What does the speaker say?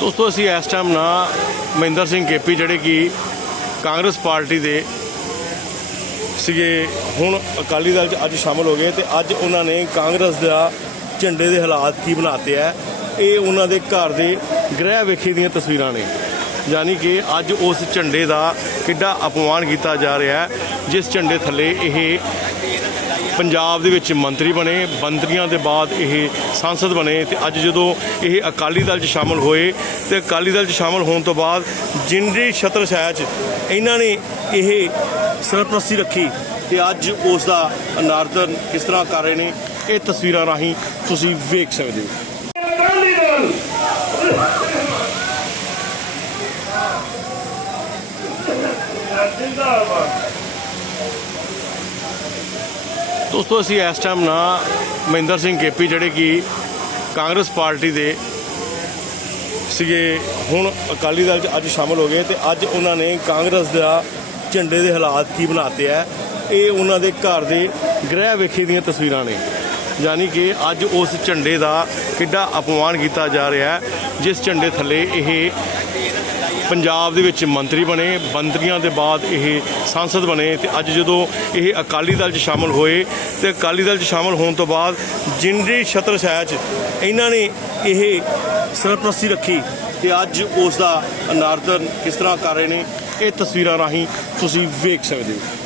ਦੋਸਤੋ, ਅਸੀਂ ਇਸ ਟਾਈਮ ਨਾ ਮਹਿੰਦਰ ਸਿੰਘ ਕੇਪੀ ਜਿਹੜੇ ਕਿ ਕਾਂਗਰਸ ਪਾਰਟੀ ਦੇ ਸੀਗੇ, ਹੁਣ ਅਕਾਲੀ ਦਲ 'ਚ ਅੱਜ ਸ਼ਾਮਲ ਹੋ ਗਏ ਤੇ ਅੱਜ ਉਹਨਾਂ ਨੇ ਕਾਂਗਰਸ ਦਾ ਝੰਡੇ ਦੇ ਹਾਲਾਤ ਕੀ ਬਣਾਤੇ ਆ, ਇਹ ਉਹਨਾਂ ਦੇ ਘਰ ਦੇ ਗ੍ਰਹਿ ਵੇਖੇ ਦੀਆਂ ਤਸਵੀਰਾਂ ਨੇ। ਯਾਨੀ ਕਿ ਅੱਜ ਉਸ ਝੰਡੇ ਦਾ ਕਿੱਡਾ ਅਪਮਾਨ ਕੀਤਾ ਜਾ ਰਿਹਾ ਜਿਸ ਝੰਡੇ ਥੱਲੇ ਇਹ ਪੰਜਾਬ ਦੇ ਵਿੱਚ ਮੰਤਰੀ ਬਣੇ ਮੰਤਰੀਆਂ ਦੇ ਬਾਅਦ ਇਹ ਸੰਸਦ ਬਣੇ ਤੇ ਅੱਜ ਜਦੋਂ ਇਹ ਅਕਾਲੀ ਦਲ 'ਚ ਸ਼ਾਮਲ ਹੋਏ ਤੇ ਅਕਾਲੀ ਦਲ 'ਚ ਸ਼ਾਮਲ ਹੋਣ ਤੋਂ ਬਾਅਦ ਜਿੰਦਰੀ ਛਤਰ ਛਾਇਆ 'ਚ ਇਹਨਾਂ ਨੇ ਇਹ ਸਰਪ੍ਰਸਤੀ ਰੱਖੀ ਤੇ ਅੱਜ ਉਸ ਦਾ ਅਨਾਰਦਨ ਕਿਸ ਤਰ੍ਹਾਂ ਕਰ ਰਹੇ ਨੇ, ਇਹ ਤਸਵੀਰਾਂ ਰਾਹੀਂ ਤੁਸੀਂ ਵੇਖ ਸਕਦੇ ਹੋ। ਜਿੰਦਾਬਾਦ! ਦੋਸਤੋ, ਅਸੀਂ ਇਸ ਟਾਈਮ ਨਾ ਮਹਿੰਦਰ ਸਿੰਘ ਕੇਪੀ ਜਿਹੜੇ ਕਿ ਕਾਂਗਰਸ ਪਾਰਟੀ ਦੇ ਸੀਗੇ, ਹੁਣ ਅਕਾਲੀ ਦਲ 'ਚ ਅੱਜ ਸ਼ਾਮਲ ਹੋ ਗਏ ਤੇ ਅੱਜ ਉਹਨਾਂ ਨੇ ਕਾਂਗਰਸ ਦਾ ਝੰਡੇ ਦੇ ਹਾਲਾਤ ਕੀ ਬਣਾਤੇ ਆ, ਇਹ ਉਹਨਾਂ ਦੇ ਘਰ ਦੇ ਗ੍ਰਹਿ ਵੇਖੇ ਦੀਆਂ ਤਸਵੀਰਾਂ ਨੇ। ਯਾਨੀ ਕਿ ਅੱਜ ਉਸ ਝੰਡੇ ਦਾ ਕਿੱਡਾ ਅਪਮਾਨ ਕੀਤਾ ਜਾ ਰਿਹਾ ਹੈ, ਜਿਸ ਝੰਡੇ ਥੱਲੇ ਇਹ ਪੰਜਾਬ ਦੇ ਵਿੱਚ ਮੰਤਰੀ ਬਣੇ ਮੰਤਰੀਆਂ ਦੇ ਬਾਅਦ ਇਹ ਸੰਸਦ ਬਣੇ ਤੇ ਅੱਜ ਜਦੋਂ ਇਹ ਅਕਾਲੀ ਦਲ 'ਚ ਸ਼ਾਮਲ ਹੋਏ ਤੇ ਅਕਾਲੀ ਦਲ 'ਚ ਸ਼ਾਮਲ ਹੋਣ ਤੋਂ ਬਾਅਦ ਜਿੰਦਰੀ ਛਤਰ ਛਾਇਆ 'ਚ ਇਹਨਾਂ ਨੇ ਇਹ ਸਰਪ੍ਰਸਤੀ ਰੱਖੀ ਤੇ ਅੱਜ ਉਸ ਦਾ ਅਨਾਰਦਨ ਕਿਸ ਤਰ੍ਹਾਂ ਕਰ ਰਹੇ ਨੇ, ਇਹ ਤਸਵੀਰਾਂ ਰਾਹੀਂ ਤੁਸੀਂ ਵੇਖ ਸਕਦੇ ਹੋ।